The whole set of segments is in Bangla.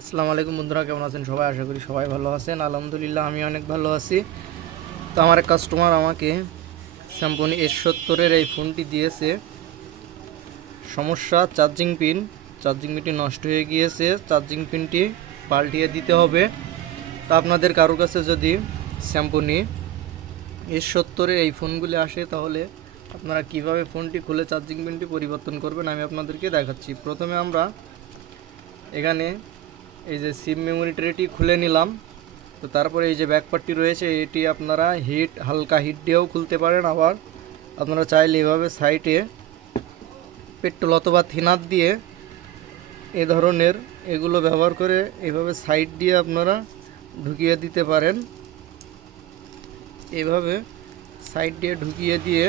আসসালামু আলাইকুম বন্ধুরা, কেমন আছেন সবাই? আশা করি সবাই ভালো আছেন। আলহামদুলিল্লাহ আমি অনেক ভালো আছি। তো আমার এক কাস্টমার আমাকে স্যামসং S70 এই ফোনটি দিয়েছে। সমস্যা চার্জিং পিনটি নষ্ট হয়ে গিয়েছে। চার্জিং পিনটি পাল্টিয়ে দিতে হবে। তো আপনাদের কারোর কাছে যদি স্যামসং S70 এই ফোনগুলি আসে, তাহলে আপনারা কিভাবে ফোনটি খুলে চার্জিং পিনটি পরিবর্তন করবেন আমি আপনাদেরকে দেখাচ্ছি। প্রথমে আমরা এখানে এই যে সিম মেমোরি ট্রেটি খুলে নিলাম। তো তারপরে এই যে ব্যাকপার্টটি রয়েছে, এটি আপনারা হালকা হিট দিয়েও খুলতে পারেন। আবার আপনারা চাইলে এভাবে সাইডে পেট্রোল অথবা থিনার দিয়ে এ ধরনের এগুলো ব্যবহার করে এভাবে সাইড দিয়ে আপনারা ঢুকিয়ে দিতে পারেন। এভাবে সাইড দিয়ে ঢুকিয়ে দিয়ে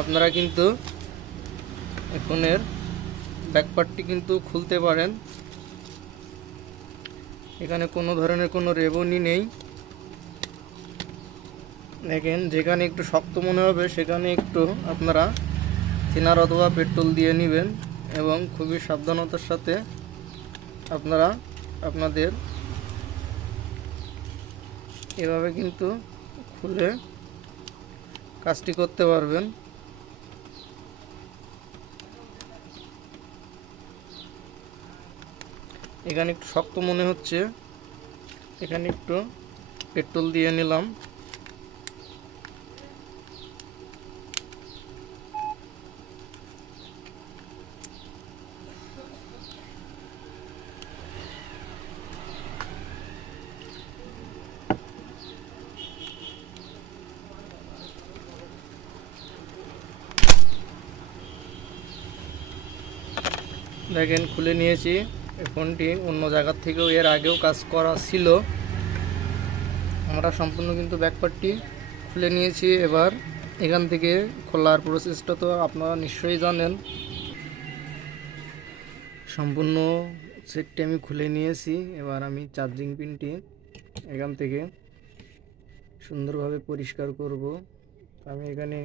আপনারা কিন্তু ফোনের ব্যাকপার্টটি কিন্তু খুলতে পারেন। এখানে কোনো ধরনের কোনো রেবনি নেই। দেখেন, যেখানে একটু শক্ত মনে হবে সেখানে একটু আপনারা থিনার অথবা পেট্রোল দিয়ে নেবেন এবং খুবই সাবধানতার সাথে আপনারা আপনাদের এভাবে কিন্তু খুলে কাজটি করতে পারবেন। এখানে একটু শক্ত মনে হচ্ছে, এখানে একটু পেট্রোল দিয়ে নিলাম। দেখেন, খুলে নিয়েছি। এই ফোনটি অন্য জায়গার থেকেও এর আগেও কাজ করা ছিল। আমরা সম্পূর্ণ কিন্তু ব্যাকপার্টটি খুলে নিয়েছি। এবার এখান থেকে খোলার প্রসেসটা তো আপনারা নিশ্চয়ই জানেন। সম্পূর্ণ সেটটি আমি খুলে নিয়েছি। এবার আমি চার্জিং পিনটি এখান থেকে সুন্দরভাবে পরিষ্কার করব। আমি এখানে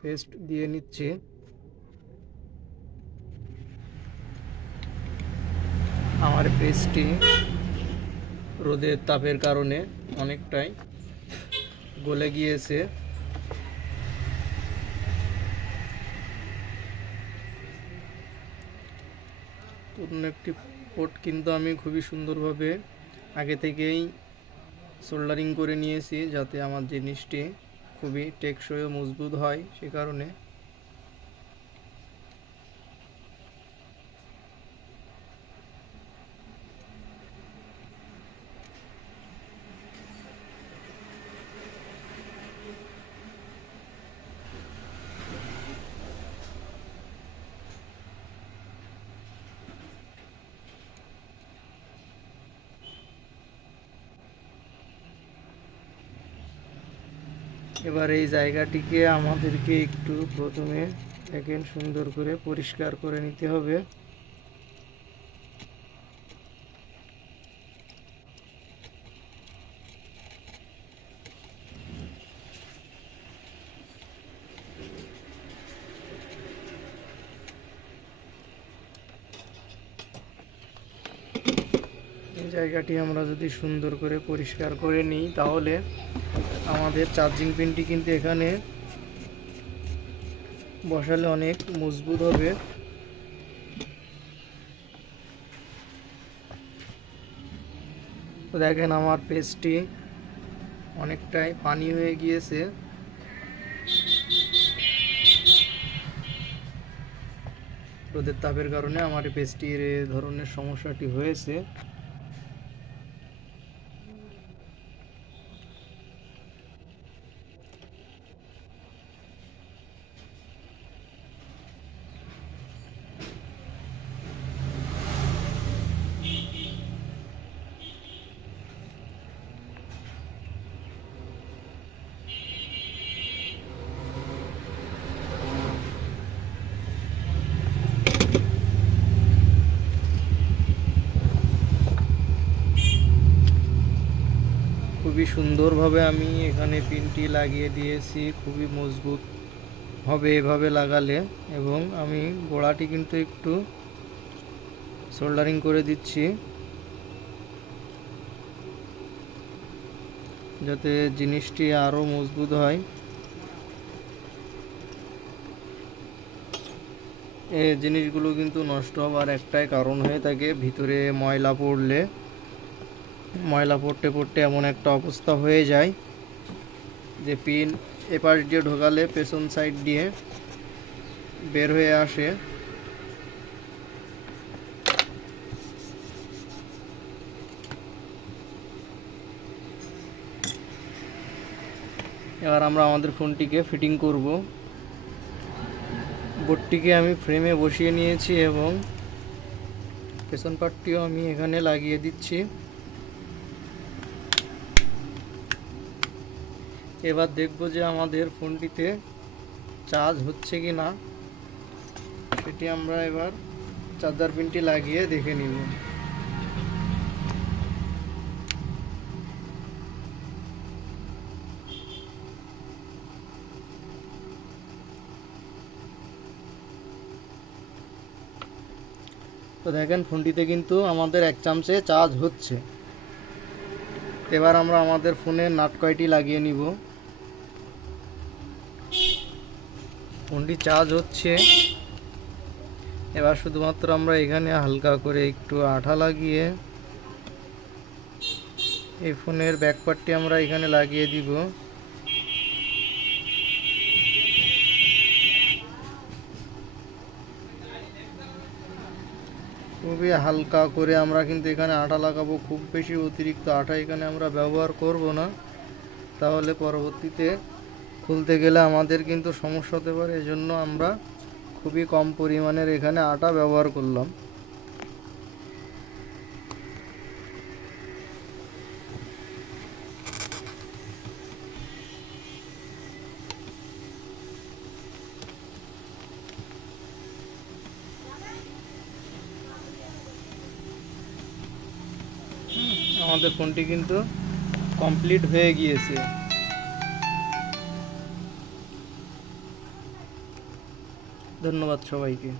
পেস্ট দিয়ে নিচ্ছি। আমার পেস্টটি রোদের তাপের কারণে অনেকটাই গলে গিয়েছে। অন্য একটি পোর্ট কিন্তু আমি খুবই সুন্দরভাবে আগে থেকেই সোল্ডারিং করে নিয়েছি, যাতে আমার জিনিসটি খুবই টেকসই ও মজবুত হয়। সে কারণে এবার এই জায়গাটিকে আমাদেরকে একটু প্রথমে দেখেন সুন্দর করে পরিষ্কার করে নিতে হবে। এই জায়গাটি আমরা যদি সুন্দর করে পরিষ্কার করে নিই, তাহলে আমাদের চার্জিং পিনটি কিন্তু এখানে বসালে অনেক মজবুত হবে। তো দেখেন, আমার পেস্টটি অনেকটাই পানি হয়ে গিয়েছে। রোদের তাপের কারণে আমার পেস্টটির এ ধরনের সমস্যাটি হয়েছে। খুবই সুন্দরভাবে আমি এখানে পিনটি লাগিয়ে দিয়েছি। খুবই মজবুত হবে এভাবে লাগালে। এবং আমি গোড়াটি কিন্তু একটু সোল্ডারিং করে দিচ্ছি। যাতে জিনিসটি আরও মজবুত হয়। এই জিনিসগুলো কিন্তু নষ্ট হওয়ার একটাই কারণ হয়ে থাকে, ভিতরে ময়লা পড়লে, ময়লা পড়তে পড়তে এমন একটা অবস্থা হয়ে যায় যে পিন এপাশ দিয়ে ঢোকালে পেছন সাইড দিয়ে বের হয়ে আসে। এবার আমরা আমাদের ফোনটিকে ফিটিং করব। বোর্ডটিকে আমি ফ্রেমে বসিয়ে নিয়েছি এবং পেছন পার্টটিও আমি এখানে লাগিয়ে দিচ্ছি। এবার দেখব যে আমাদের ফোনটিতে চার্জ হচ্ছে কি না, সেটি আমরা এবার চার্জার পিনটি লাগিয়ে দেখে নিব। তো দেখেন ফোনটিতে কিন্তু আমাদের 1 চামচে চার্জ হচ্ছে। এবার আমরা আমাদের ফোনের নাট কয়টি লাগিয়ে নিব। ফোনটি চার্জ হচ্ছে। এবার শুধুমাত্র আমরা এখানে হালকা করে একটু আঠা লাগিয়ে এই ফোনের ব্যাক পার্টটি আমরা এখানে লাগিয়ে দিব। খুবই হালকা করে আমরা কিন্তু এখানে আঠা লাগাবো, খুব বেশি অতিরিক্ত আঠা এখানে আমরা ব্যবহার করব না, তাহলে পরবর্তীতে খুলতে গেলে আমাদের কিন্তু সমস্যা হতে পারে। এজন্য আমরা খুবই কম পরিমাণের এখানে আটা ব্যবহার করলাম। আমাদের ফোনটি কিন্তু কমপ্লিট হয়ে গিয়েছে। ধন্যবাদ সবাইকে।